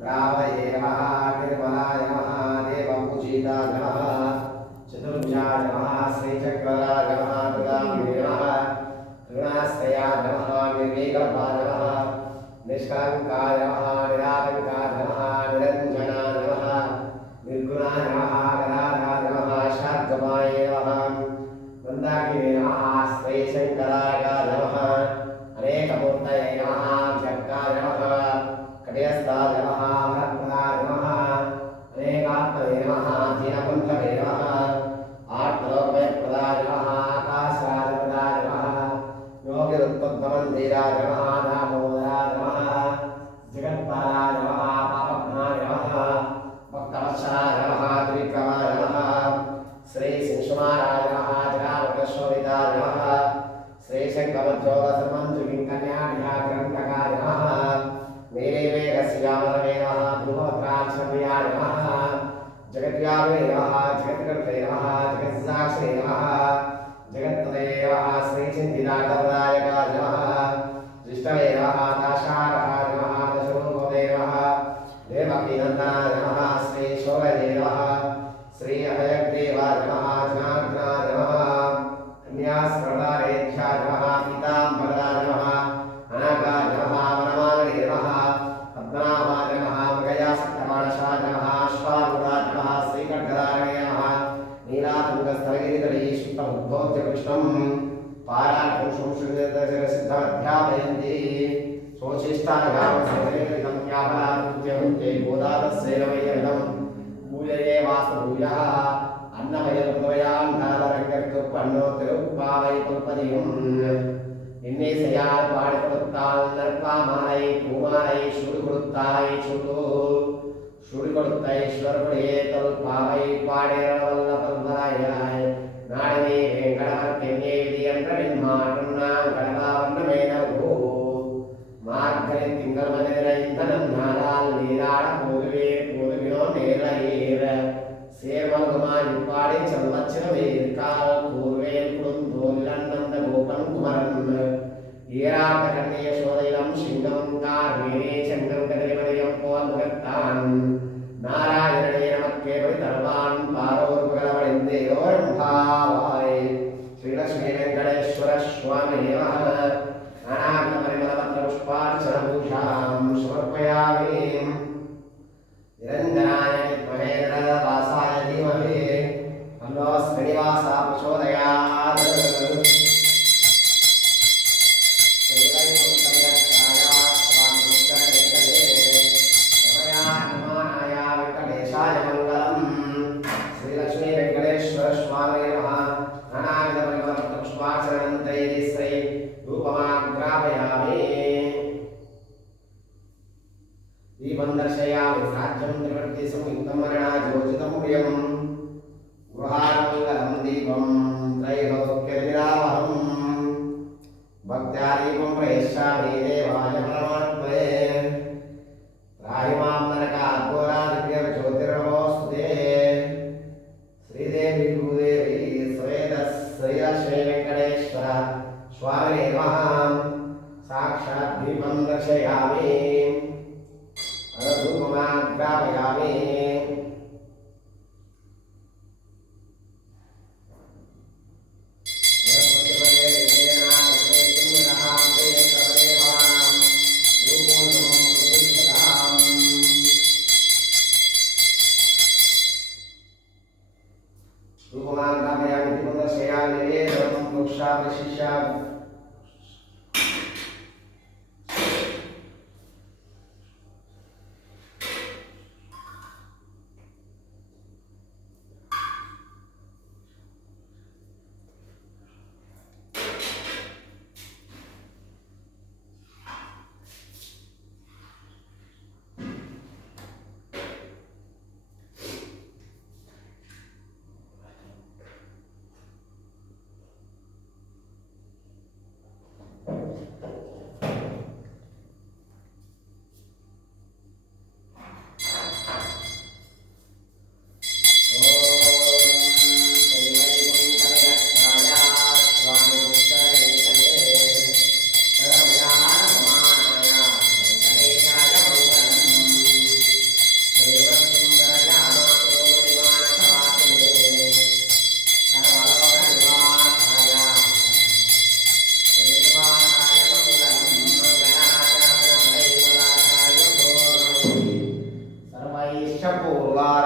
द्रावये नमः निर्मलाय नमः देवपूजिताय नमः चतुर्भुजाय नमः श्रीचक्रधराय नमः दुर्गाम्बे नमः ऋणाश्रयाय नमः निर्विकल्पाय नमः निष्कलङ्काय नमः निरातङ्काय नमः निरञ्जनाय नमः निर्गुणाय नमः गदाधाय नमः शार्दमाय नमः वन्दाकिने नमः श्रीशङ्कराय नमः अनेकमूर्तये नमः जगत्ताय नमः कटयस्थाय नमः वरप्रदाय नमः अनेकात्मने नमः दीनबन्धवे नमः आर्तलोकप्रदाय नमः आकाशराजप्रदाय नमः योगिरुत्पद्ममन्दिराय नमः दामोदराय नमः जगत्पालाय नमः पापघ्नाय नमः भक्तवत्सलाय नमः त्रिविक्रमाय नमः श्री शिंशुमाराय नमः जनावकशोभिताय नमः श्री शङ्करमध्योगसर्वन्तुकिङ्कन्याढ्याग्रन्थकाय नमः नीलिमेघश्यामलवे नमः ध्रुवत्राक्षप्रियाय नमः जगद्व्यापिने नमः जगत्कृते नमः जगत्साक्षिणे नमः जगत्पदये नमः श्रीचिन्तितार्थप्रदायकाय नमः जिष्टवे नमः दाशारहाय नमः दशरूपवे नमः देवकीनन्दनाय नमः श्रीशोभये नमः श्री अभयग्रीवाय नमः जनार्दनाय नमः कन्यास्मृतारेभ्याय नमः पीताम्बराय नमः अनागाय नमः वनमालये नमः पद्मनाभाय नमः मृगयासक्तमानसाय नमः अश्वारूढाय नमः श्रीकण्ठधारणे नमः नीलातुङ्गस्थलगिरितटे शुद्धमुद्बोध्य कृष्णं पारायणं संस्कृतसिद्धमध्यापयन्ति स्वोचिष्टायामसेवनं व्यापरात्युच्यन्ते गोदातस्यैनमयमिदं भूयये वास्तभूयः अन्नमयर्भयान्धारङ्गर्कुपन्नोतिरुप्पावै पुल्पदियुम् இன்னிசையால் பாடி கொடுத்தால் நற்பாமாலை பூமாலை சுடு கொடுத்தாய் சுடு சுடு கொடுத்த ஈஸ்வரனுடைய தொல்பாவை பாடியவல்ல பல்வராயாய் நாடினே வேங்கடவர்க்கெங்கே விதி என்ற மாற்றம் நான் கடலாவண்ணமே நல்கோ மார்கழி திங்கள் மனிதரைந்தனம் நாளால் நீராட போதுவே போதுவினோ நேர சேர்வல்குமாய் பாடி செல்வச்சிரமே இருக்கால் கூர்வேல் குடுந்தோல் அண்ணந்த கோபன் குமரன் ஈராட்டகண்ணிய சோதையிலம் சிங்கம் கார்மேனே செங்கம் கதிரிமதியம் போல் முகத்தான் நாராயணனே நமக்கே படி தருவான் பாரோர் புகழவடைந்தேரோரம் பாவாய் ஸ்ரீலக்ஷ்மி வெங்கடேஸ்வர சுவாமி நமः அநாகபரிமளபத்ர புஷ்பார்ச்சனபூஷாம் சமர்ப்பயாமி निरञ्जनाय विद्महे नरवासाय धीमहि तन्नो श्रीनिवासः प्रचोदयात् श्रीवैकुण्ठविरक्ताय स्वामिपुत्रवेङ्कटे रमयानमानाय वेङ्कटेशाय मङ्गलम् श्रीलक्ष्मी वेङ्कटेश्वर स्वामी नमः नानाविधपरिमलपुष्पार्चनन्तैः श्री रूपमाग्रापयामि दीपं दर्शयामि साध्यं त्रिवर्ति संयुक्तं मरणाजोचितं प्रियं गृहामङ्गलं दीपं त्रैलोक्यविरावहं भक्त्या दीपं प्रयच्छामि देवाय परमात्मने त्राहि मां नरकात् घोरादिव्यज्योतिर्नमोऽस्तुते श्रीदेवी भूदेवी श्रीलक्ष्मी वेङ्कटेश्वर स्वामिने नमः साक्षात् दीपं दर्शयामि रूपमाग्रापयामि रूपों वृक्षपूर्वारेः